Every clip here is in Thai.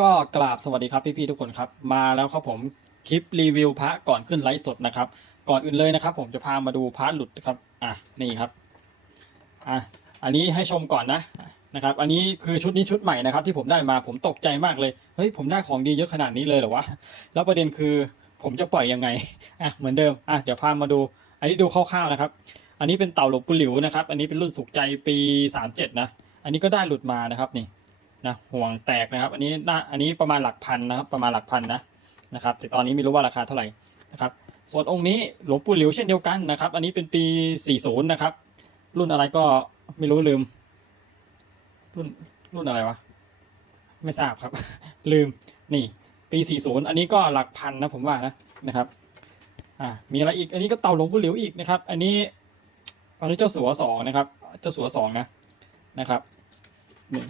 ก็กราบสวัสดีครับพี่ๆทุกคนครับ มาแล้วครับผมคลิปรีวิวพระก่อนขึ้นไลฟ์สดนะครับ ก่อนอื่นเลยนะครับ ผมจะพามาดูพระหลุดครับอะนี่ครับอะอันนี้ให้ชมก่อนนะนะครับ อันนี้คือชุดนี้ชุดใหม่นะครับ ที่ผมได้มาผมตกใจมากเลยเฮ้ยผมได้ของดีเยอะขนาดนี้เลยเหรอวะแล้วประเด็นคือผมจะปล่อยยังไงอะเหมือนเดิมอะเดี๋ยวพามาดู อันนี้ดูคร่าวๆนะครับ อันนี้เป็นเต่าหลวงปู่หลิวนะครับ อันนี้เป็นรุ่นสุขใจปีสามเจ็ดนะ อันนี้ก็ได้หลุดมานะครับนี่ นะห่วงแตกนะครับ อันนี้น่าอันนี้ประมาณหลักพันนะครับ ประมาณหลักพันนะนะครับ แต่ตอนนี้ไม่รู้ว่าราคาเท่าไหร่นะครับส่วนองค์นี้หลวงปู่หลิวเช่นเดียวกันนะครับ อันนี้เป็นปี 40 นะครับ รุ่นอะไรก็ไม่รู้ลืม รุ่นรุ่นอะไรวะ ไม่ทราบครับ ลืมนี่ ปี 40 อันนี้ก็หลักพันนะผมว่านะนะครับ อ่ามีอะไรอีก อันนี้ก็เต่าหลวงปู่หลิวอีกนะครับ อันนี้อันนี้เจ้าสัวสองนะครับ เจ้าสัวสองนะนะครับนี่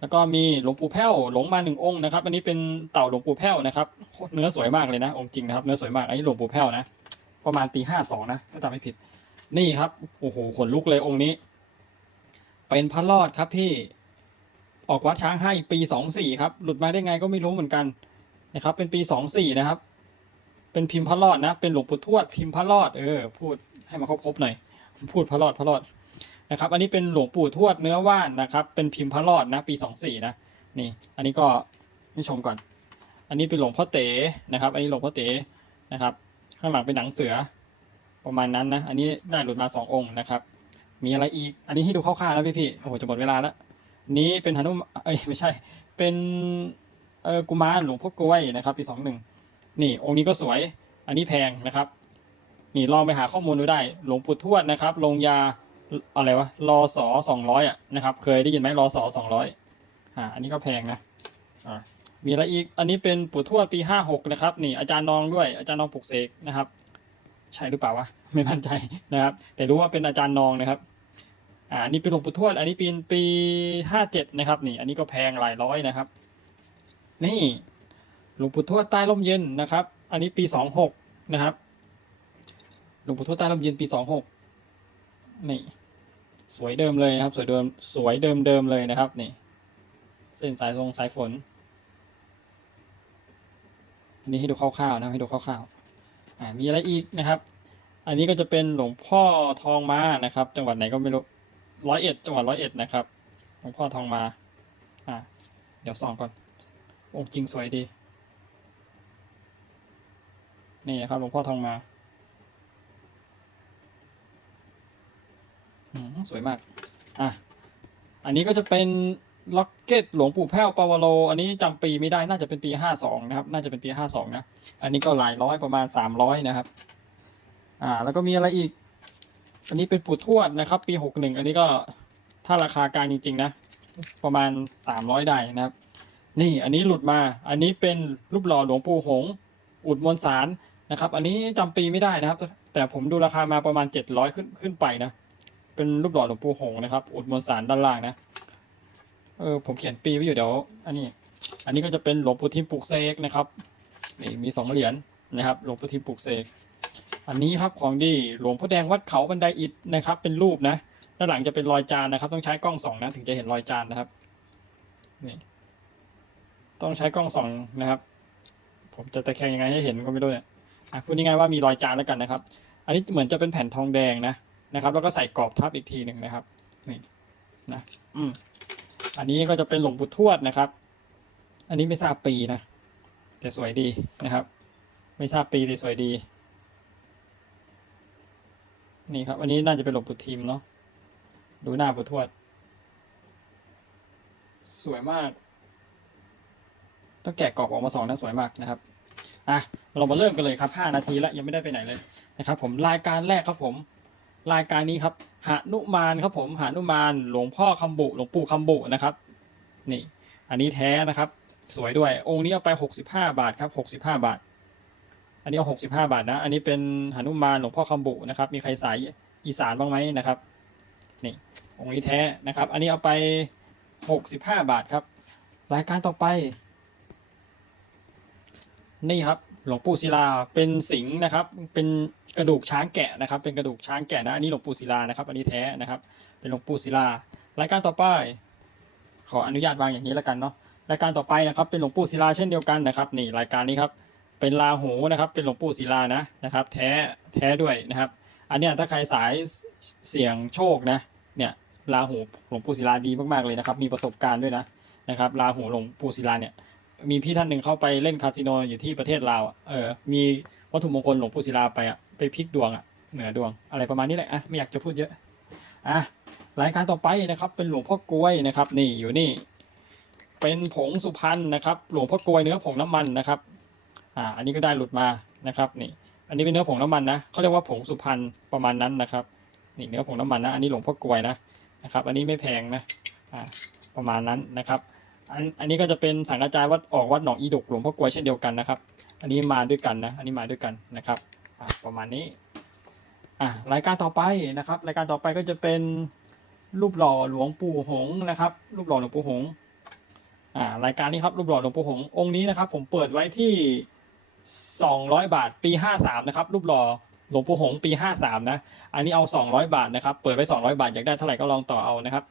แล้วก็มีหลวงปู่แพ้วหลงมาหนึ่งองค์นะครับ อันนี้เป็นเต่าหลวงปู่แพ้วนะครับเนื้อสวยมากเลยนะ องค์จริงนะครับเนื้อสวยมากอันนี้หลวงปู่แพ้วนะประมาณปีห้าสองนะถ้าจำไม่ผิด นี่ครับโอ้โหขนลุกเลยองค์นี้ เป็นพระรอดครับพี่ออกวัดช้างให้ปีสองสี่ครับ หลุดมาได้ไงก็ไม่รู้เหมือนกันนะครับ เป็นปีสองสี่นะครับ เป็นพิมพ์พระรอดนะ เป็นหลวงปู่ทวดพิมพ์พระรอดเออพูดให้มันครบๆหน่อยพูดพระรอดพระรอด นะครับ อันนี้เป็นหลวงปู่ทวดเนื้อว่านนะครับ เป็นพิมพ์พระรอดนะ ปีสองสี่นะ นี่ อันนี้ก็ให้ชมก่อน อันนี้เป็นหลวงพ่อเต๋นะครับ อันนี้หลวงพ่อเต๋นะครับ ข้างหลังเป็นหนังเสือ ประมาณนั้นนะ อันนี้ได้หลุดมาสององค์นะครับ มีอะไรอีก อันนี้ให้ดูคร่าวๆนะพี่ๆโอ้โห จะหมดเวลาแล้วนี้เป็นหนุมเอ้ยไม่ใช่ เป็นเออกุมารหลวงพ่อกล้วยนะครับปีสองหนึ่งนี่องค์นี้ก็สวย อันนี้แพงนะครับ นี่ลองไปหาข้อมูลดูได้ หลวงปู่ทวดนะครับ ลงยา อะไรวะรอสอสองร้อยอะนะครับ เคยได้ยินไหมรอสอสองร้อยอ่าอันนี้ก็แพงนะอ่ามีอะไรอีก อันนี้เป็นปู่ทวดปีห้าหกนะครับ นี่อาจารย์นองด้วยอาจารย์นองปลุกเสกนะครับ ใช่หรือเปล่าวะไม่มั่นใจนะครับ แต่รู้ว่าเป็นอาจารย์นองนะครับ อ่าอันนี้เป็นหลวงปู่ทวด อันนี้เป็นปีห้าเจ็ดนะครับ นี่ อันนี้ก็แพงหลายร้อยนะครับ นี่หลวงปู่ทวดใต้ร่มเย็นนะครับ อันนี้ปีสองหกนะครับหลวงปู่ทวดใต้ร่มเย็นปีสองหกนี่ สวยเดิมเลยนะครับ สวยเดิมสวยเดิมเดิมเลยนะครับนี่เส้นสายทรงสายฝนนี่ให้ดูคร่าวๆนะครับให้ดูคร่าวๆอ่ามีอะไรอีกนะครับ อันนี้ก็จะเป็นหลวงพ่อทองมานะครับ จังหวัดไหนก็ไม่รู้ร้อยเอ็ดจังหวัดร้อยเอ็ดนะครับหลวงพ่อทองมาอ่าเดี๋ยวส่องก่อนองค์จริงสวยดีนี่นะครับหลวงพ่อทองมา อืม สวยมาก อะ อันนี้ก็จะเป็นล็อกเก็ตหลวงปู่แพ้วปาวโล อันนี้จำปีไม่ได้น่าจะเป็นปีห้าสองนะครับ น่าจะเป็นปีห้าสองนะ อันนี้ก็หลายร้อยประมาณสามร้อยนะครับ อ่า แล้วก็มีอะไรอีก อันนี้เป็นปู่ทวดนะครับ ปีหกหนึ่งอันนี้ก็ถ้าราคากลางจริง ๆ นะ ประมาณสามร้อยได้นะครับ นี่อันนี้หลุดมา อันนี้เป็นรูปหล่อหลวงปู่หง อุดมวลสารนะครับ อันนี้จำปีไม่ได้นะครับ แต่ผมดูราคามาประมาณเจ็ดร้อยขึ้นขึ้นไปนะ เป็นรูปหล่อหลวงปู่หงนะครับ อุดมวลสารด้านล่างนะ เออผมเขียนปีไว้อยู่เดี๋ยว อันนี้ อันนี้ก็จะเป็นหลวงปู่ทิมปลูกเสกนะครับนี่มีสองเหรียญนะครับ หลวงปู่ทิมปลูกเสกอันนี้ครับของดีหลวงพ่อแดงวัดเขาบันไดอิฐนะครับ เป็นรูปนะด้านหลังจะเป็นรอยจานนะครับ ต้องใช้กล้องส่องนะ ถึงจะเห็นรอยจานนะครับนี่ต้องใช้กล้องส่องนะครับ ผมจะตะแคงยังไงให้เห็นก็ไม่รู้เนี่ยอะพูดง่ายๆว่ามีรอยจานแล้วกันนะครับ อันนี้เหมือนจะเป็นแผ่นทองแดงนะ นะครับ แล้วก็ใส่กรอบทับอีกทีหนึ่งนะครับนี่นะอืมอันนี้ก็จะเป็นหลวงปู่ทวดนะครับ อันนี้ไม่ทราบปีนะแต่สวยดีนะครับ ไม่ทราบปีแต่สวยดี นี่ครับ อันนี้น่าจะเป็นหลวงปู่ทิมเนาะดูหน้าปู่ทวด สวยมากต้องแกะกรอบออกมาสองนะสวยมากนะครับอะเรามาเริ่มกันเลยครับห้านาทีแล้วยังไม่ได้ไปไหนเลยนะครับ ผมรายการแรกครับผม รายการนี้ครับหานุมานครับผมหานุมานหลวงพ่อคำบุหลวงปู่คำบุนะครับนี่ อันนี้แท้นะครับ สวยด้วย องค์นี้เอาไปหกสิบห้าบาทครับหกสิบห้าบาท อันนี้เอาหกสิบห้าบาทนะ อันนี้เป็นหานุมานหลวงพ่อคำบุนะครับ มีใครสายอีสานบ้างไหมนะครับนี่องค์นี้แท้นะครับ อันนี้เอาไปหกสิบห้าบาทครับ รายการต่อไป นี่ครับ หลวงปู่ศิลาเป็นสิงห์นะครับ เป็นกระดูกช้างแกะนะครับ เป็นกระดูกช้างแกะนะอันนี้หลวงปู่ศิลานะครับ อันนี้แท้นะครับ เป็นหลวงปู่ศิลารายการต่อไปขออนุญาตวางอย่างนี้แล้วกันเนาะรายการต่อไปนะครับ เป็นหลวงปู่ศิลาเช่นเดียวกันนะครับ นี่รายการนี้ครับเป็นลาหูนะครับ เป็นหลวงปู่ศิลานะนะครับ แท้แท้ด้วยนะครับ อันเนี้ยถ้าใครสายเสี่ยงโชคนะเนี่ยลาหูหลวงปู่ศิลาดีมากๆเลยนะครับ มีประสบการณ์ด้วยนะนะครับลาหูหลวงปู่ศิลาเนี่ย มีพี่ท่านหนึ่งเข้าไปเล่นคาสิโนอยู่ที่ประเทศลาวอะเออ มีวัตถุมงคลหลวงปู่ศิลาไปอะไปพลิกดวงอะเหนือดวงอะไรประมาณนี้แหละอะไม่อยากจะพูดเยอะอะรายการต่อไปนะครับ เป็นหลวงพ่อกล้วยนะครับ นี่อยู่นี่ เป็นผงสุพรรณนะครับ หลวงพ่อกล้วยเนื้อผงน้ำมันนะครับ อ่า อันนี้ก็ได้หลุดมานะครับ นี่ อันนี้เป็นเนื้อผงน้ำมันนะเขาเรียกว่าผงสุพรรณประมาณนั้นนะครับ นี่เนื้อผงน้ำมันนะ อันนี้หลวงพ่อกล้วยนะนะครับ อันนี้ไม่แพงนะ อ่า ประมาณนั้นนะครับ อันอันนี้ก็จะเป็นสังฆจายวัดออกวัดหนองอีดกหลวงพ่อกล้วยเช่นเดียวกันนะครับ อันนี้มาด้วยกันนะ อันนี้มาด้วยกันนะครับประมาณนี้อ่ารายการต่อไปนะครับ รายการต่อไปก็จะเป็นรูปหล่อหลวงปู่หงนะครับ รูปหล่อหลวงปู่หงอ่ารายการนี้ครับรูปหล่อหลวงปู่หงองค์นี้นะครับ ผมเปิดไว้ที่สองร้อยบาทปีห้าสามนะครับ รูปหล่อหลวงปู่หงปีห้าสามนะ อันนี้เอาสองร้อยบาทนะครับ เปิดไว้สองร้อยบาทอยากได้เท่าไหร่ก็ลองต่อเอานะครับ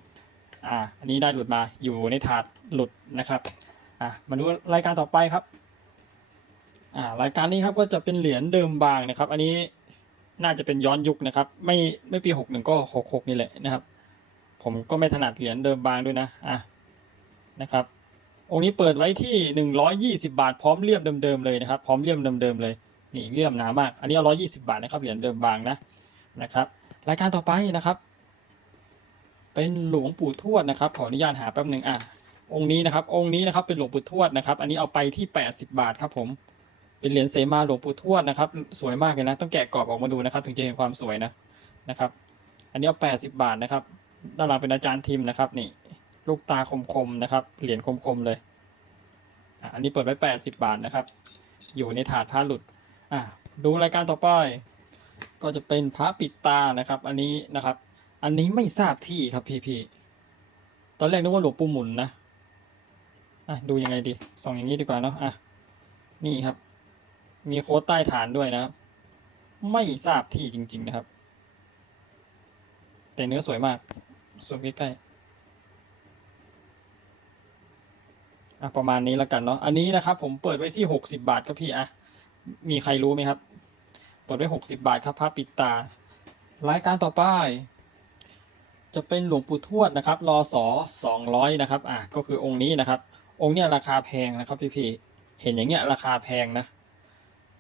อ่า อันนี้ได้หลุดมาอยู่ในถาดหลุดนะครับ อ่ามาดูรายการต่อไปครับ อ่ารายการนี้ครับก็จะเป็นเหรียญเดิมบางนะครับ อันนี้น่าจะเป็นย้อนยุคนะครับ ไม่ไม่ปีหกหนึ่งก็หกหกนี่แหละนะครับ ผมก็ไม่ถนัดเหรียญเดิมบางด้วยนะ อะนะครับองค์นี้เปิดไว้ที่หนึ่งร้อยยี่สิบาท พร้อมเลี่ยมเดิมๆเลยนะครับ พร้อมเลี่ยมเดิมๆเลย นี่เลี่ยมหนามาก อันนี้ร้อยยี่สิบาทนะครับ เหรียญเดิมบางนะ นะครับ รายการต่อไปนะครับ เป็นหลวงปู่ทวดนะครับ ขออนุญาตหาแป๊บหนึ่งอะองค์นี้นะครับ องค์นี้นะครับเป็นหลวงปู่ทวดนะครับ อันนี้เอาไปที่แปดสิบาทครับผม เป็นเหรียญเสมาหลวงปู่ทวดนะครับ สวยมากเลยนะ ต้องแกะกรอบออกมาดูนะครับ ถึงจะเห็นความสวยนะนะครับ อันนี้เอาแปดสิบาทนะครับ ด้านหลังเป็นอาจารย์ทิมนะครับ นี่ ลูกตาคมๆนะครับ เหรียญคมๆเลยอันนี้เปิดไว้แปดสิบาทนะครับ อยู่ในถาดผ้าหลุด อะ ดูรายการต่อไป ก็จะเป็นพระปิดตานะครับ อันนี้นะครับ อันนี้ไม่ทราบที่ครับพี่พี่ๆตอนแรกนึกว่าหลวงปู่หมุนนะอะดูยังไงดีส่องอย่างนี้ดีกว่าเนาะอะนี่ครับ มีโค้ดใต้ฐานด้วยนะครับ ไม่ทราบที่จริง ๆนะครับ แต่เนื้อสวยมากซูมใกล้ๆอะประมาณนี้แล้วกันเนาะอันนี้นะครับ ผมเปิดไว้ที่หกสิบาทครับพี่อะมีใครรู้ไหมครับ เปิดไว้หกสิบาทครับพระปิดตารายการต่อไป จะเป็นหลวงปู่ทวดนะครับรอสอสองร้อยนะครับอะก็คือองค์นี้นะครับ องค์เนี้ยราคาแพงนะครับพี่พี่เห็นอย่างเงี้ยราคาแพงนะ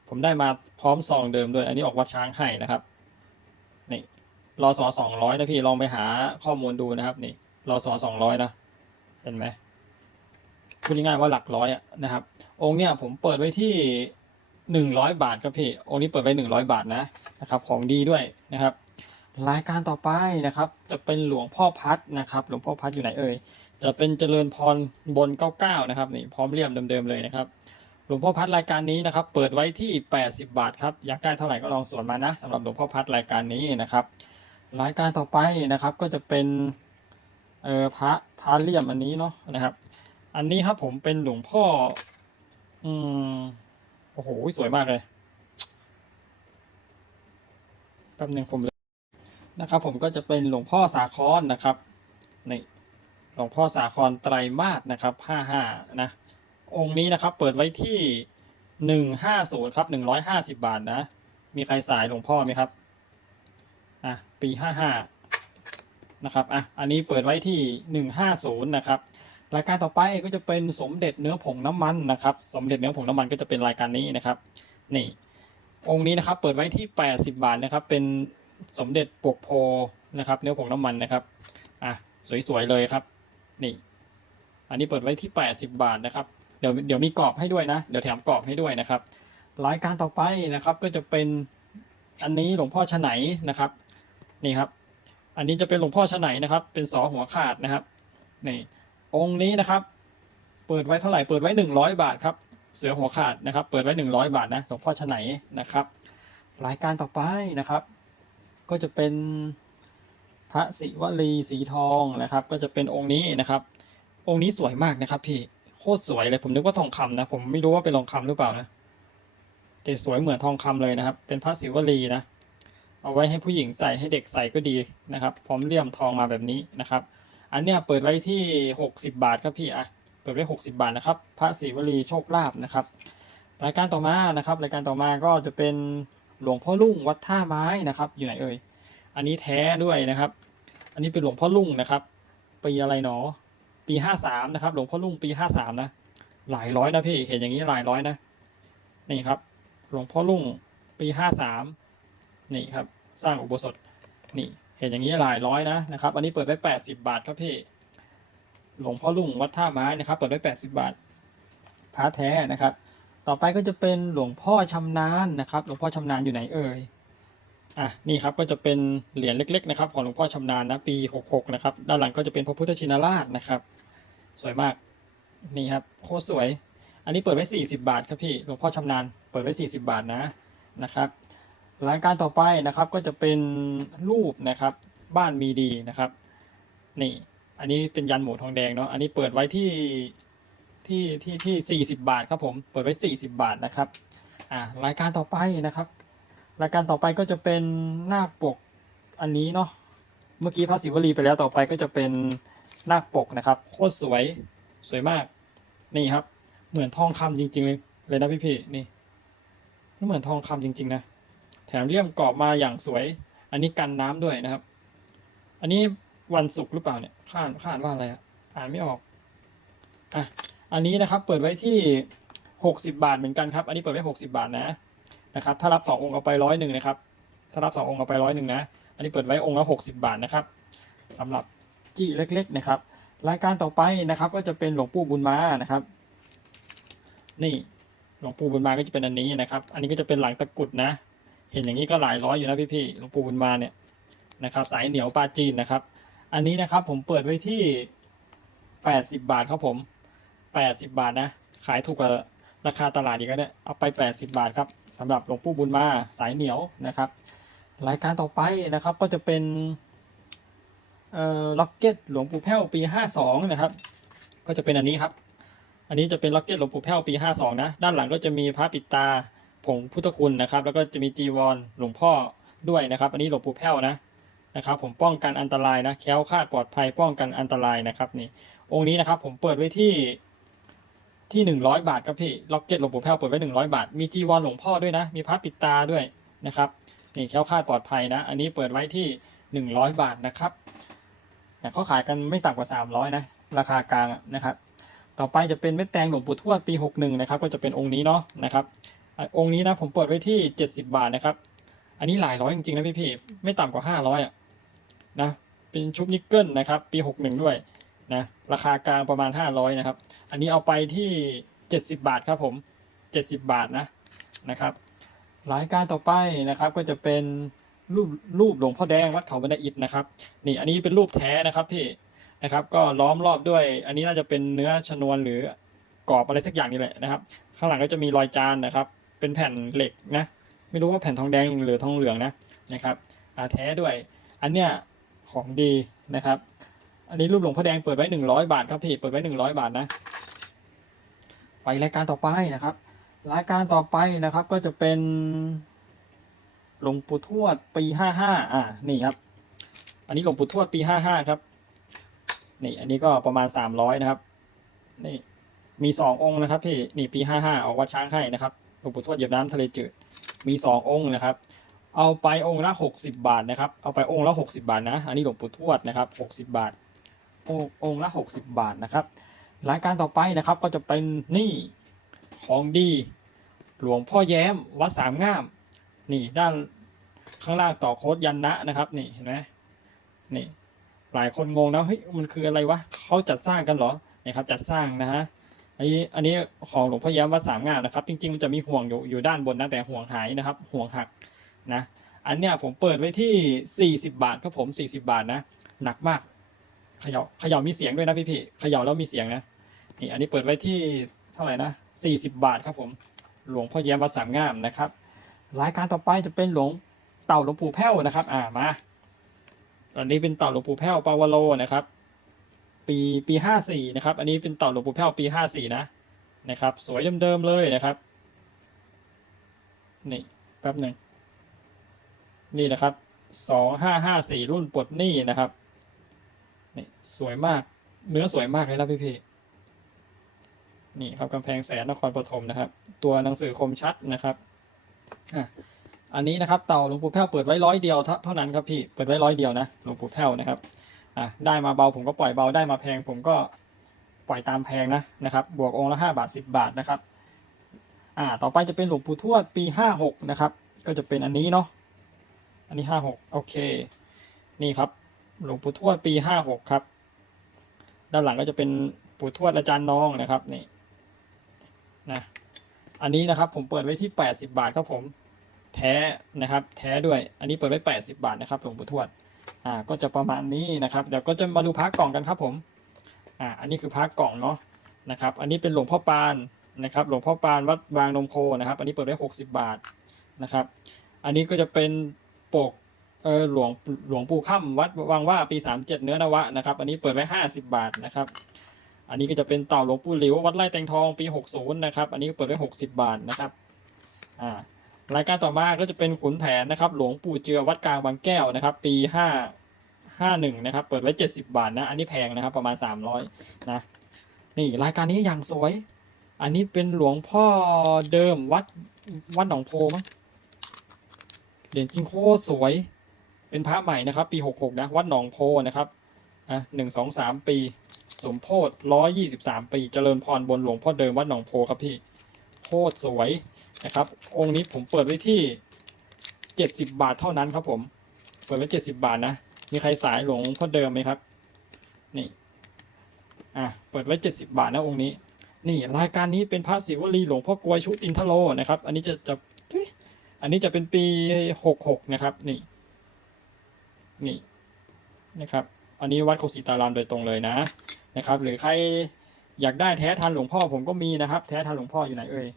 ผมได้มาพร้อมซองเดิมด้วยอันนี้ออกวัดช้างให้นะครับนี่รอสอสองร้อยนะพี่ลองไปหาข้อมูลดูนะครับนี่รอสอสองร้อยนะเห็นไหมพูดง่ายๆว่าหลักร้อยอะนะครับ องค์เนี้ยผมเปิดไว้ที่หนึ่งร้อยบาทครับพี่องค์นี้เปิดไว้หนึ่งร้อยบาทนะนะครับ ของดีด้วยนะครับ รายการต่อไปนะครับ จะเป็นหลวงพ่อพัดนะครับ หลวงพ่อพัดอยู่ไหนเอ่ยจะเป็นเจริญพรบน 99 นะครับนี่พร้อมเลี่ยมเดิมๆเลยนะครับ หลวงพ่อพัดรายการนี้นะครับ เปิดไว้ที่ 80 บาทครับอยากได้เท่าไหร่ก็ลองส่วนมานะสำหรับหลวงพ่อพัดรายการนี้นะครับรายการต่อไปนะครับก็จะเป็นเออพระพระเลี่ยมอันนี้เนาะนะครับ อันนี้ครับผมเป็นหลวงพ่อ อืมโอ้โหสวยมากเลยแป๊บหนึงผม นะครับ ผมก็จะเป็นหลวงพ่อสาครนะครับนี่หลวงพ่อสาครไตรมาสนะครับห้าห้านะ องค์นี้นะครับเปิดไว้ที่หนึ่งห้าศูนย์ครับหนึ่งร้อยห้าสิบาทนะ มีใครสายหลวงพ่อไหมครับอะปีห้าห้านะครับอะอันนี้เปิดไว้ที่หนึ่งห้าศูนย์นะครับรายการต่อไปก็จะเป็นสมเด็จเนื้อผงน้ำมันนะครับ สมเด็จเนื้อผงน้ำมันก็จะเป็นรายการนี้นะครับ นี่ องค์นี้นะครับ เปิดไว้ที่แปดสิบาทนะครับ เป็น สมเด็จปกโพนะครับ เนื้อผงน้ำมันนะครับอะสวยๆเลยครับ นี่ อันนี้เปิดไว้ที่ 80 บาทนะครับเดี๋ยวเดี๋ยวมีกรอบให้ด้วยนะ เดี๋ยวแถมกรอบให้ด้วยนะครับรายการต่อไปนะครับก็จะเป็นอันนี้หลวงพ่อฉไหนนะครับ นี่ครับ อันนี้จะเป็นหลวงพ่อฉไหนนะครับ เป็นสอหัวขาดนะครับนี่องค์นี้นะครับ เปิดไว้เท่าไหร่เปิดไว้ 100 บาทครับ เสือหัวขาดนะครับ เปิดไว้ 100 บาทนะหลวงพ่อฉไหนนะครับ รายการต่อไปนะครับ ก็จะเป็นพระศิวลีสีทองนะครับ ก็จะเป็นองค์นี้นะครับ องค์นี้สวยมากนะครับ พี่โคตรสวยเลยผมนึกว่าทองคำนะ ผมไม่รู้ว่าเป็นทองคำหรือเปล่านะแต่สวยเหมือนทองคำเลยนะครับ เป็นพระศิวลีนะ เอาไว้ให้ผู้หญิงใส่ให้เด็กใส่ก็ดีนะครับ พร้อมเลี่ยมทองมาแบบนี้นะครับ อันเนี้ยเปิดไว้ที่หกสิบาทครับพี่อะเปิดไว้หกสิบาทนะครับ พระศรีวลีโชคลาภนะครับ รายการต่อมานะครับ รายการต่อมาก็จะเป็น หลวงพ่อลุ่งวัดท่าไม้นะครับ อยู่ไหนเอ่ย อันนี้แท้ด้วยนะครับ อันนี้เป็นหลวงพ่อลุ่งนะครับ ปีอะไรหนอ ปีห้าสามนะครับ หลวงพ่อลุ่งปีห้าสามนะ หลายร้อยนะพี่ เห็นอย่างนี้หลายร้อยนะ นี่ครับ หลวงพ่อลุ่งปีห้าสามนี่ครับ สร้างอุโบสถ นี่ เห็นอย่างนี้หลายร้อยนะนะครับ อันนี้เปิดไว้แปดสิบบาทครับพี่ หลวงพ่อลุ่งวัดท่าไม้นะครับ เปิดไว้แปดสิบาทพระแท้นะครับ ต่อไปก็จะเป็นหลวงพ่อชำนาญนะครับ หลวงพ่อชำนาญอยู่ไหนเอ่ยอะนี่ครับก็จะเป็นเหรียญเล็ก ๆ นะครับ ของหลวงพ่อชำนาญนะปีหกหกนะครับ ด้านหลังก็จะเป็นพระพุทธชินราชนะครับ สวยมากนี่ครับโคตรสวย อันนี้เปิดไว้สี่สิบาทครับพี่หลวงพ่อชำนาญเปิดไว้สี่สิบาทนะนะครับรายการต่อไปนะครับก็จะเป็นรูปนะครับบ้านมีดีนะครับ นี่ อันนี้เป็นยันหมูทองแดงเนาะอันนี้เปิดไว้ที่ ที่ที่ที่สี่สิบาทครับผม เปิดไว้สี่สิบาทนะครับ อ่ารายการต่อไปนะครับ รายการต่อไปก็จะเป็นหน้าปกอันนี้เนาะ เมื่อกี้พระศิวลีไปแล้วต่อไปก็จะเป็นหน้าปกนะครับ โคตรสวยสวยมาก นี่ครับ เหมือนทองคำจริง ๆ เลยเลยนะพี่พี่ๆนี่เหมือนทองคำจริง ๆ นะ แถมเลี่ยมกรอบมาอย่างสวย อันนี้กันน้ำด้วยนะครับ อันนี้วันศุกร์หรือเปล่าเนี่ยข้านข้านว่าอะไรอะอ่านไม่ออก อะ อันนี้นะครับเปิดไว้ที่หกสิบาทเหมือนกันครับ อันนี้เปิดไว้หกสิบาทนะนะครับถ้ารับสององค์เอาไปร้อยหนึ่งนะครับถ้ารับสององค์เอาไปร้อยหนึ่งนะ อันนี้เปิดไว้องค์ละหกสิบาทนะครับสำหรับจี้เล็กๆนะครับ รายการต่อไปนะครับ ก็จะเป็นหลวงปู่บุญมานะครับ นี่หลวงปู่บุญมาก็จะเป็นอันนี้นะครับ อันนี้ก็จะเป็นหลังตะกุดนะ เห็นอย่างนี้ก็หลายร้อยอยู่นะพี่ๆหลวงปู่บุญมาเนี่ยนะครับสายเหนียวปลาจีนนะครับ อันนี้นะครับผมเปิดไว้ที่แปดสิบาทครับผม แปดสิบาทนะ ขายถูกกว่าราคาตลาดอีกแล้วเนี่ยเอาไปแปดสิบาทครับสำหรับหลวงปู่บุญมาสายเหนียวนะครับ รายการต่อไปนะครับก็จะเป็นเอ่อล็อกเก็ตหลวงปู่แพ้วปีห้าสองนะครับ ก็จะเป็นอันนี้ครับ อันนี้จะเป็นล็อกเก็ตหลวงปู่แพ้วปีห้าสองนะ ด้านหลังก็จะมีพระปิดตาผงพุทธคุณนะครับ แล้วก็จะมีจีวรหลวงพ่อด้วยนะครับ อันนี้หลวงปู่แพ้วนะนะครับ ผมป้องกันอันตรายนะแค้วคาดปลอดภัยป้องกันอันตรายนะครับนี่องค์นี้นะครับผมเปิดไว้ที่ ที่หนึ่งร้อยบาทครับพี่ล็อกเก็ตหลวงปู่แพ้วเปิดไว้หนึ่งร้อยบาท มีจีวรหลวงพ่อด้วยนะ มีพระปิดตาด้วยนะครับนี่แคล้วคลาดปลอดภัยนะ อันนี้เปิดไว้ที่หนึ่งร้อยบาทนะครับแต่เขาขายกันไม่ต่ำกว่าสามร้อยนะ ราคากลางนะครับต่อไปจะเป็นเม็ดแตงหลวงปู่ทวดปีหกหนึ่งนะครับ ก็จะเป็นองค์นี้เนาะนะครับองค์นี้นะผมเปิดไว้ที่เจ็ดสิบาทนะครับ อันนี้หลายร้อยจริงๆนะพี่ๆไม่ต่ำกว่าห้าร้อยอะนะเป็นชุบนิกเกิลนะครับ ปีหกหนึ่งด้วย นะราคากลางประมาณ 500 นะครับ อันนี้เอาไปที่ 70 บาทครับผม 70 บาทนะนะครับรายการต่อไปนะครับก็จะเป็นรูปรูปหลวงพ่อแดงวัดเขาบรรดาอิฐนะครับ นี่อันนี้เป็นรูปแท้นะครับพี่นะครับ ก็ล้อมรอบด้วย อันนี้น่าจะเป็นเนื้อชนวนหรือกรอบอะไรสักอย่างนี่แหละนะครับ ข้างหลังก็จะมีรอยจานนะครับ เป็นแผ่นเหล็กนะ ไม่รู้ว่าแผ่นทองแดงหรือทองเหลืองนะนะครับอาแท้ด้วย อันเนี้ยของดีนะครับ อันนี้รูปหลวงพ่อแดงเปิดไว้หนึ่งร้อยบาทครับพี่ เปิดไว้หนึ่งร้อยบาทนะ ไปรายการต่อไปนะครับ รายการต่อไปนะครับ ก็จะเป็นหลวงปู่ทวดปีห้าห้าอ่า นี่ครับ อันนี้หลวงปู่ทวดปีห้าห้าครับ นี่ อันนี้ก็ประมาณสามร้อยนะครับ นี่ มีสององค์นะครับพี่ นี่ปีห้าห้าออกวัดช้างให้นะครับ หลวงปู่ทวดเหยียบน้ำทะเลจืด มีสององค์นะครับเอาไปองค์ละหกสิบาทนะครับ เอาไปองค์ละหกสิบาทนะ อันนี้หลวงปู่ทวดนะครับหกสิบาท องค์องละหกสิบบาทนะครับรายการต่อไปนะครับก็จะเป็นนี่ของดี หลวงพ่อแย้มวัดสามงาม นี่ด้านข้างล่างต่อโค้ดยันนะนะครับ นี่เห็นไหมนี่หลายคนงงนะเฮ้ยมันคืออะไรวะเขาจัดสร้างกันเหรอเนี่ยครับจัดสร้างนะฮะอันนี้อันนี้ของหลวงพ่อแย้มวัดสามงามนะครับ จริงๆมันจะมีห่วงอยู่อยู่ด้านบนนะแต่ห่วงหายนะครับ ห่วงหักนะ อันเนี้ยผมเปิดไว้ที่สี่สิบาทครับผมสี่สิบาทนะ หนักมาก ขย่าเขย่ามีเสียงด้วยนะพี่พี่ๆเขย่าแล้วมีเสียงนะนี่อันนี้เปิดไว้ที่เท่าไหร่นะสี่สิบาทครับผมหลวงพ่อแย้มวัดสามงามนะครับรายการต่อไปจะเป็นหลวงเต่าหลวงปู่แพ้วนะครับ อ่ามาอันนี้เป็นเต่าหลวงปู่แพ้วปาวโลนะครับ ปีปีห้าสี่นะครับ อันนี้เป็นเต่าหลวงปู่แพ้วปีห้าสี่นะนะครับ สวยเดิมๆเลยนะครับนี่แป๊บหนึ่งนี่นะครับสองห้าห้าสี่รุ่นปลดหนี้นะครับ นี่สวยมาก เนื้อสวยมากเลยนะพี่พี่นี่ครับกำแพงแสนนครปฐมนะครับ ตัวหนังสือคมชัดนะครับอะอันนี้นะครับเต่าหลวงปู่แพ้วเปิดไว้ร้อยเดียวเท่าเท่านั้นครับพี่เปิดไว้ร้อยเดียวนะหลวงปู่แพ้วนะครับอะได้มาเบาผมก็ปล่อยเบาได้มาแพงผมก็ปล่อยตามแพงนะนะครับ บวกองค์ละห้าบาทสิบบาทนะครับอ่าต่อไปจะเป็นหลวงปู่ทวดปีห้าหกนะครับ ก็จะเป็นอันนี้เนาะอันนี้ห้าหกโอเค นี่ครับ หลวงปู่ทวดปีห้าหกครับ ด้านหลังก็จะเป็นปู่ทวดอาจารย์น้องนะครับนี่นะอันนี้นะครับผมเปิดไว้ที่แปดสิบาทครับผม แท้นะครับ แท้ด้วย อันนี้เปิดไว้แปดสิบาทนะครับหลวงปู่ทวดอ่าก็จะประมาณนี้นะครับเดี๋ยวก็จะมาดูพระกล่องกันครับผมอ่าอันนี้คือพระกล่องเนาะนะครับ อันนี้เป็นหลวงพ่อปานนะครับ หลวงพ่อปานวัดบางนมโคนะครับ อันนี้เปิดไว้หกสิบาทนะครับ อันนี้ก็จะเป็นปก เออหลวงหลวงปู่ค่ำวัดวังว่าปีสามเจ็ดเนื้อนวะนะครับ อันนี้เปิดไว้ห้าสิบาทนะครับ อันนี้ก็จะเป็นเต่าหลวงปู่หลิววัดไร่แตงทองปีหกศูนย์นะครับ อันนี้เปิดไว้หกสิบาทนะครับ อ่ารายการต่อมาก็จะเป็นขุนแผนนะครับ หลวงปู่เจือวัดกลางบางแก้วนะครับ ปีห้าห้าหนึ่งนะครับ เปิดไว้เจ็ดสิบาทนะ อันนี้แพงนะครับ ประมาณสามร้อยนะ นี่รายการนี้อย่างสวย อันนี้เป็นหลวงพ่อเดิมวัดวัดหนองโพมั้งเหรียญจริงโคตรสวย เป็นพระใหม่นะครับ ปีหกหกนะวัดหนองโพนะครับอะหนึ่งสองสามปี สมโพธิร้อยยี่สิบสามปี เจริญพรบนหลวงพ่อเดิมวัดหนองโพครับพี่โคตรสวยนะครับ องค์นี้ผมเปิดไว้ที่เจ็ดสิบาทเท่านั้นครับผม เปิดไว้เจ็ดสิบาทนะมีใครสายหลวงพ่อเดิมไหมครับ นี่อะเปิดไว้เจ็ดสิบาทนะองค์นี้ นี่รายการนี้เป็นพระศิวลีหลวงพ่อกลวยชุดอินทโลนะครับ อันนี้จะจะอันนี้จะเป็นปีหกหกนะครับ นี่ นี่นะครับ อันนี้วัดโคสิตารามโดยตรงเลยนะนะครับ หรือใครอยากได้แท้ทันหลวงพ่อผมก็มีนะครับ แท้ทันหลวงพ่ออยู่ไหนเอ่ย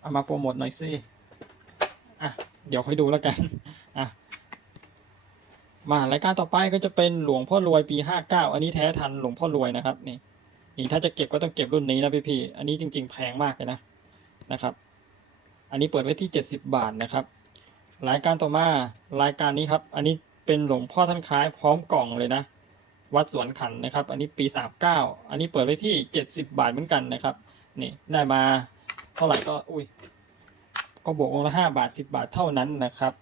เอามาโปรโมทหน่อยสิอะเดี๋ยวค่อยดูแล้วกันอะมารายการต่อไปก็จะเป็นหลวงพ่อรวยปีห้าเก้าอันนี้แท้ทันหลวงพ่อรวยนะครับนี่นี่ถ้าจะเก็บก็ต้องเก็บรุ่นนี้นะพี่พี่อันนี้จริง ๆ แพงมากเลยนะนะครับ อันนี้เปิดไว้ที่เจ็ดสิบบาทนะครับ รายการต่อมารายการนี้ครับ อันนี้ เป็นหลวงพ่อท่านคล้ายพร้อมกล่องเลยนะ วัดสวนขันนะครับ อันนี้ปีสามเก้าอันนี้เปิดไว้ที่เจ็ดสิบาทเหมือนกันนะครับ นี่ได้มาเท่าไหร่ก็ อุ้ย ก็บวกองละห้าบาทสิบาทเท่านั้นนะครับ